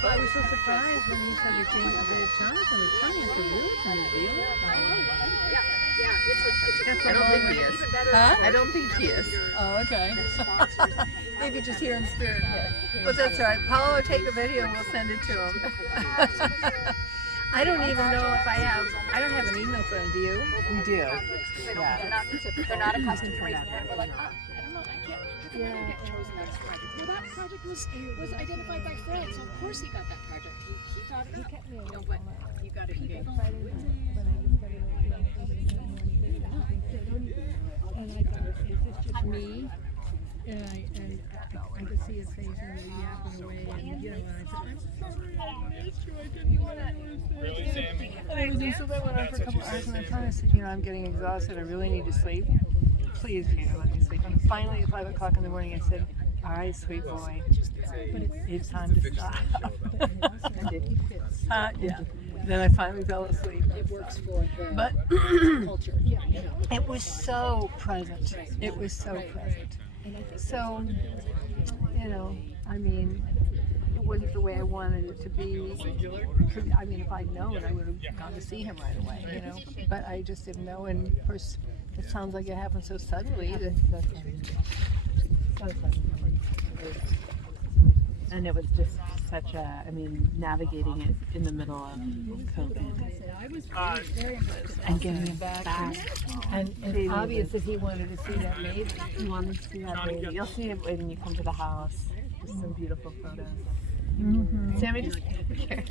I was so surprised when he said that Jonathan was coming. I said, really? From New Zealand? I don't think he is. Huh? I don't think he is. Oh, okay. Maybe just here in spirit. But that's right. Paula will take a video and we'll send it to him. I don't even know if I don't have an email for him. Do you? We do. Yeah. They're not accustomed to raising it. We're like, I don't know, I can't get chosen as project. Well, that project was identified by Fred, so of course he got that project. He thought it up. But you got it engaged. And I thought, is this just me? And I could see his face and he was yapping away. And, and I said, I'm sorry, I missed you. I didn't know what I was saying. And I was in so bad when I for a couple hours and I finally said, I'm getting exhausted. I really need to sleep. Please, let me sleep. And finally at 5 o'clock in the morning I said, all right, sweet boy, it's time to stop. Yeah. Then I finally fell asleep. It works for But culture. it was so present. It was so present. So, I mean, it wasn't the way I wanted it to be. I mean, if I'd known, I would have gone to see him right away, But I just didn't know, and of course, it sounds like it happened so suddenly. And it was just such navigating it in the middle of COVID. And getting him back. And it's obvious that he wanted to see that baby. You wanted to see that baby. You'll see it when you come to the house. Just some beautiful photos. Mm-hmm. Sammy just here.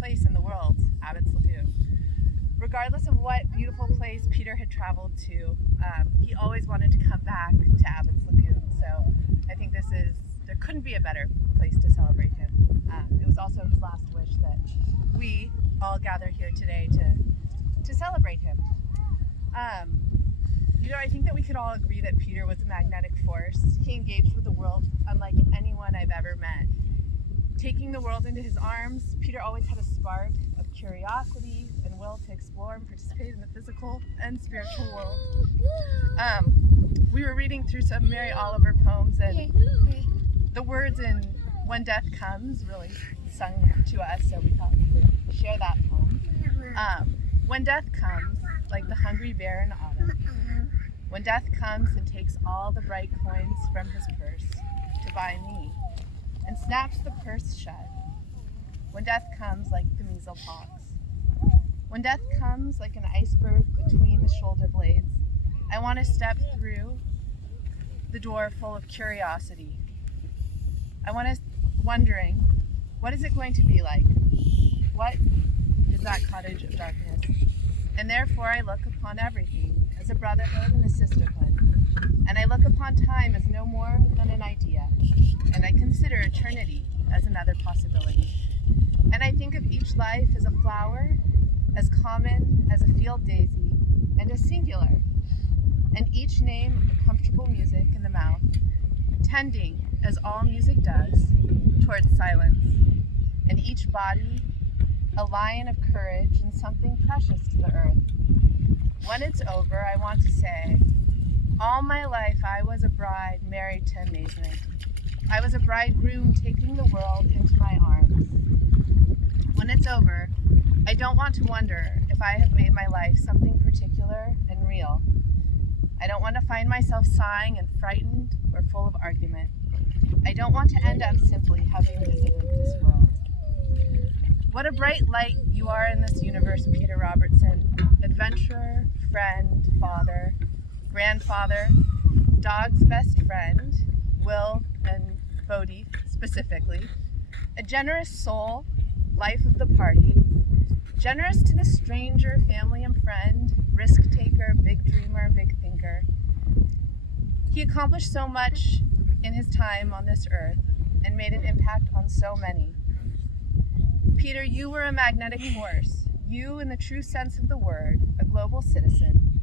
Place in the world, Abbots Lagoon. Regardless of what beautiful place Peter had traveled to, he always wanted to come back to Abbots Lagoon. So I think there couldn't be a better place to celebrate him. It was also his last wish that we all gather here today to celebrate him. I think that we could all agree that Peter was a magnetic force. He engaged with the world unlike anyone I've ever met. Taking the world into his arms, Peter always had a spark of curiosity and will to explore and participate in the physical and spiritual world. We were reading through some Mary Oliver poems, and the words in When Death Comes really sung to us, so we thought we would share that poem. When death comes, like the hungry bear in autumn, when death comes and takes all the bright coins from his purse to buy me, and snaps the purse shut. When death comes like the measles pox. When death comes like an iceberg between the shoulder blades, I want to step through the door full of curiosity. Wondering, what is it going to be like? What is that cottage of darkness? And therefore I look upon everything as a brotherhood and a sisterhood. And I look upon time as no more than an idea. And I consider eternity as another possibility. And I think of each life as a flower, as common as a field daisy, and as singular. And each name a comfortable music in the mouth, tending, as all music does, towards silence. And each body a lion of courage and something precious to the earth. When it's over, I want to say, all my life I was a bride married to amazement. I was a bridegroom taking the world into my arms. When it's over, I don't want to wonder if I have made my life something particular and real. I don't want to find myself sighing and frightened or full of argument. I don't want to end up simply having visited this world. What a bright light you are in this universe, Peter Robertson. Adventurer, friend, father, grandfather, dog's best friend, Will and Bodie specifically. A generous soul, life of the party. Generous to the stranger, family and friend, risk taker, big dreamer, big thinker. He accomplished so much in his time on this earth and made an impact on so many. Peter, you were a magnetic force. You, in the true sense of the word, a global citizen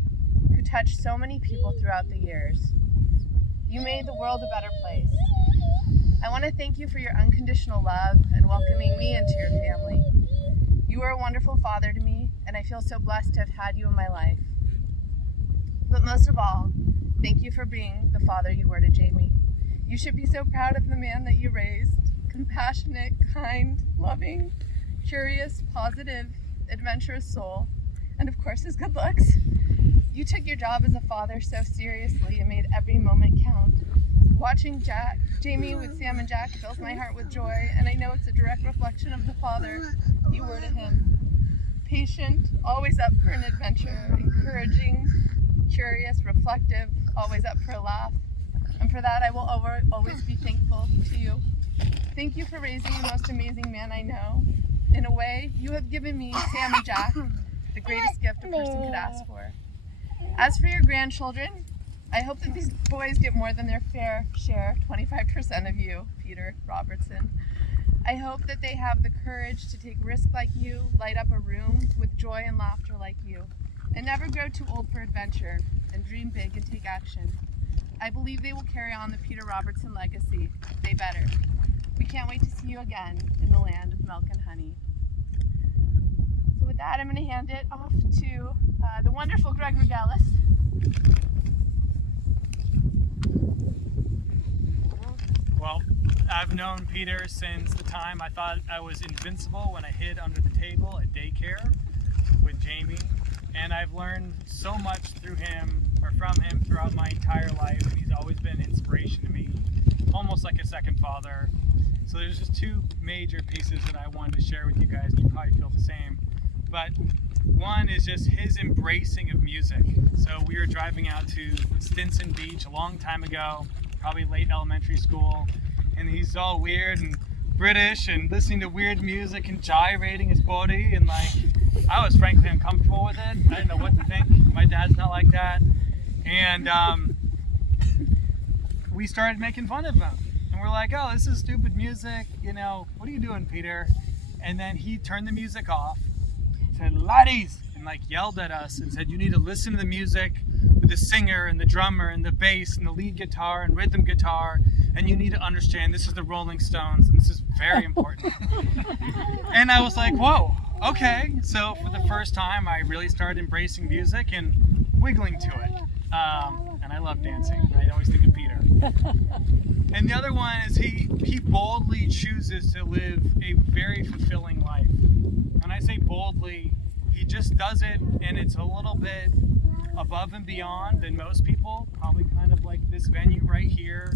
who touched so many people throughout the years. You made the world a better place. I want to thank you for your unconditional love and welcoming me into your family. You are a wonderful father to me, and I feel so blessed to have had you in my life. But most of all, thank you for being the father you were to Jamie. You should be so proud of the man that you raised. Compassionate, kind, loving, curious, positive, adventurous soul, and of course his good looks. You took your job as a father so seriously and made every moment count. Watching Jamie with Sam and Jack fills my heart with joy, and I know it's a direct reflection of the father you were to him. Patient, always up for an adventure, encouraging, curious, reflective, always up for a laugh. And for that, I will always be thankful to you. Thank you for raising the most amazing man I know. In a way, you have given me, Sam and Jack, the greatest gift a person could ask for. As for your grandchildren, I hope that these boys get more than their fair share, 25% of you, Peter Robertson. I hope that they have the courage to take risks like you, light up a room with joy and laughter like you, and never grow too old for adventure, and dream big and take action. I believe they will carry on the Peter Robertson legacy. They better. We can't wait to see you again in the land of milk and honey. So with that, I'm going to hand it off to the wonderful Greg Regalis. Well, I've known Peter since the time I thought I was invincible when I hid under the table at daycare with Jamie, and I've learned so much through him, or from him, throughout my entire life, and he's always been an inspiration to me, almost like a second father. So there's just two major pieces that I wanted to share with you guys, and you probably feel the same. But one is just his embracing of music. So we were driving out to Stinson Beach a long time ago, probably late elementary school, and he's all weird and British and listening to weird music and gyrating his body, and like, I was frankly uncomfortable with it. I didn't know what to think. My dad's not like that. And we started making fun of him. And we're like, oh, this is stupid music, you know, what are you doing, Peter? And then he turned the music off, said, laddies, and like yelled at us and said, you need to listen to the music with the singer and the drummer and the bass and the lead guitar and rhythm guitar, and you need to understand this is the Rolling Stones and this is very important. And I was like, whoa, okay. So for the first time, I really started embracing music and wiggling to it. And I love dancing. I always think of Peter. And the other one is he boldly chooses to live a very fulfilling life. When I say boldly, he just does it, and it's a little bit above and beyond than most people, probably kind of like this venue right here.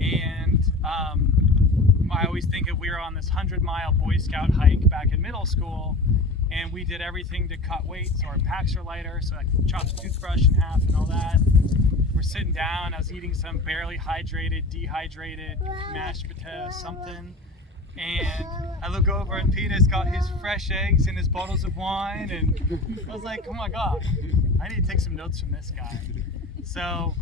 And I always think of, we were on this 100-mile Boy Scout hike back in middle school, and we did everything to cut weight, so our packs are lighter, so I chopped the toothbrush in half and all that. We're sitting down, I was eating some barely hydrated, dehydrated mashed potato something, and I look over and Peter's got his fresh eggs and his bottles of wine, and I was like, oh my god, I need to take some notes from this guy. So,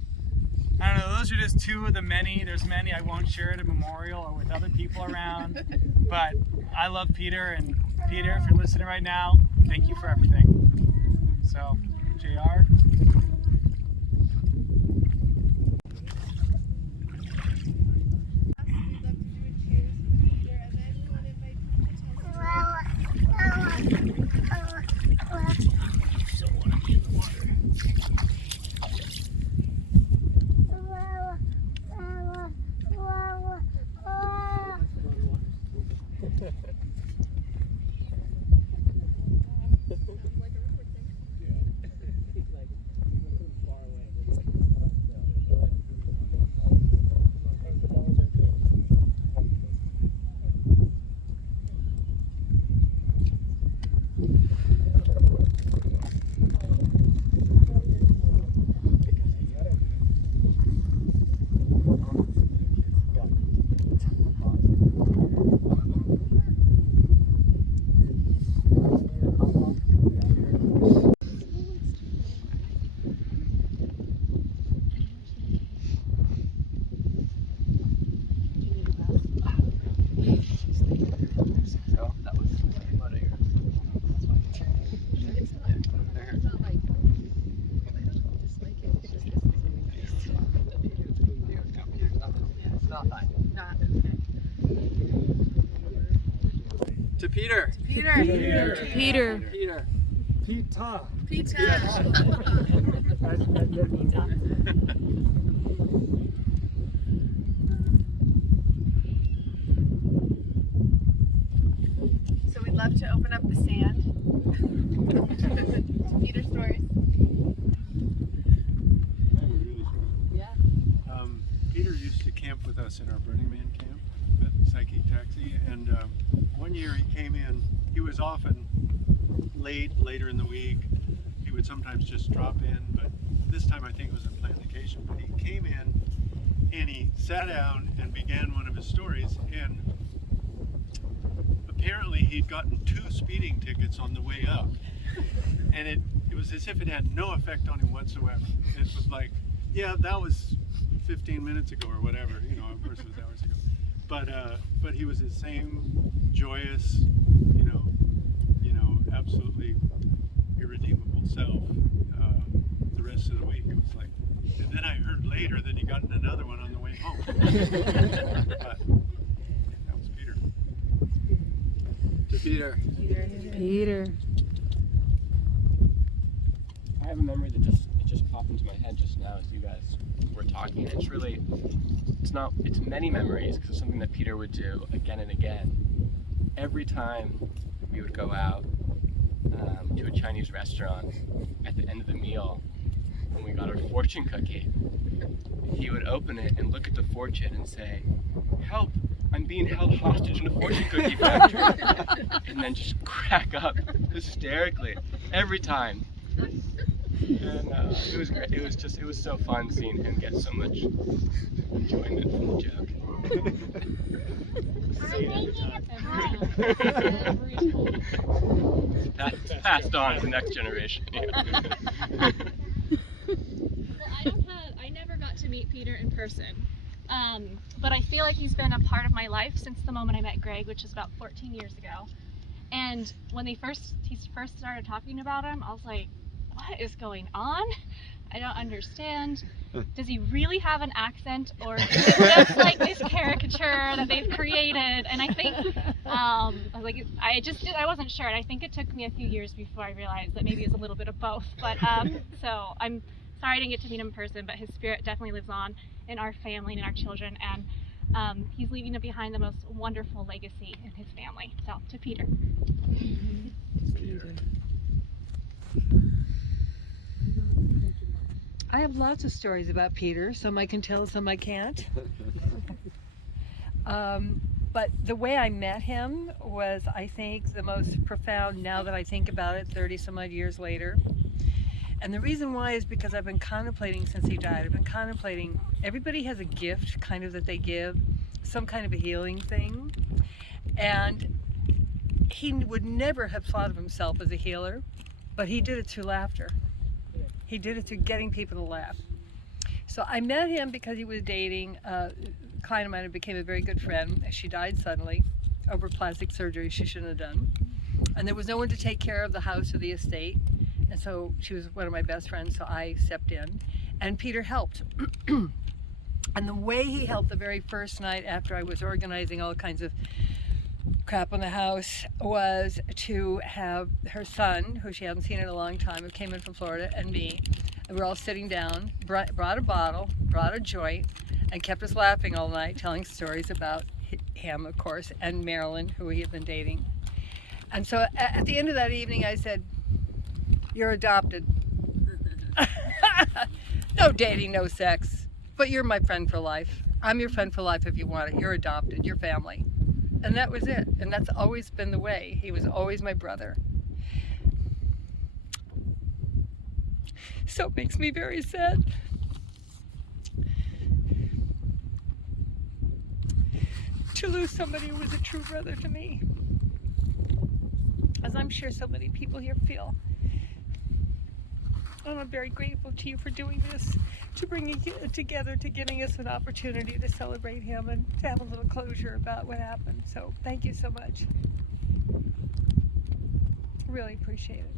I don't know, those are just two of the many. There's many I won't share at a memorial or with other people around, but I love Peter, and Peter, if you're listening right now, thank you for everything. So, JR. not that. Not okay. To Peter. Peter. Peter. Peter. Peter. Peter. Peter. So we'd love to open up the sand. Peter stories. Peter used to camp with us in our Burning Man camp at Psyche Taxi, and one year he came in. He was often later in the week. He would sometimes just drop in, but this time I think it was a planned vacation. But he came in and he sat down and began one of his stories, and apparently he'd gotten 2 speeding tickets on the way up, and it was as if it had no effect on him whatsoever. It was like, yeah, that was 15 minutes ago or whatever, you know, of course it was hours ago. But he was his same joyous, absolutely irredeemable self the rest of the week. It was like, and then I heard later that he got in another one on the way home. But that was Peter. To Peter. Peter. I have a memory that just popped into my head just now as you guys were talking. It's many memories because it's something that Peter would do again and again. Every time we would go out to a Chinese restaurant, at the end of the meal, when we got our fortune cookie, he would open it and look at the fortune and say, "Help! I'm being held hostage in a fortune cookie factory," and then just crack up hysterically every time. And it was great. It was so fun seeing him get so much enjoyment from the joke. That's passed on to the next generation. Well, I never got to meet Peter in person, but I feel like he's been a part of my life since the moment I met Greg, which is about 14 years ago. And when he first started talking about him, I was like, what is going on? I don't understand. Does he really have an accent, or is it just like this caricature that they've created? And I think I was like, I wasn't sure, and I think it took me a few years before I realized that maybe it's a little bit of both. But so I'm sorry I didn't get to meet him in person, but his spirit definitely lives on in our family and in our children, and he's leaving behind the most wonderful legacy in his family. So to Peter. Peter. I have lots of stories about Peter. Some I can tell, some I can't. But the way I met him was, I think, the most profound, now that I think about it, 30 some odd years later. And the reason why is because I've been contemplating since he died. I've been contemplating, everybody has a gift kind of that they give, some kind of a healing thing. And he would never have thought of himself as a healer, but he did it through laughter. He did it through getting people to laugh. So I met him because he was dating a client of mine who became a very good friend. She died suddenly over plastic surgery she shouldn't have done. And there was no one to take care of the house or the estate. And so she was one of my best friends, so I stepped in. And Peter helped. And the way he helped the very first night after I was organizing all kinds of crap on the house was to have her son, who she hadn't seen in a long time, who came in from Florida, and me, and we were all sitting down, brought a bottle, brought a joint, and kept us laughing all night, telling stories about him, of course, and Marilyn, who he had been dating. And so at the end of that evening I said, "You're adopted." No dating, no sex, but you're my friend for life. I'm your friend for life if you want it. You're adopted, you're family. And that was it. And that's always been the way. He was always my brother. So it makes me very sad. To lose somebody who was a true brother to me. As I'm sure so many people here feel. And I'm very grateful to you for doing this, to bringing it together, to giving us an opportunity to celebrate him and to have a little closure about what happened. So thank you so much. Really appreciate it.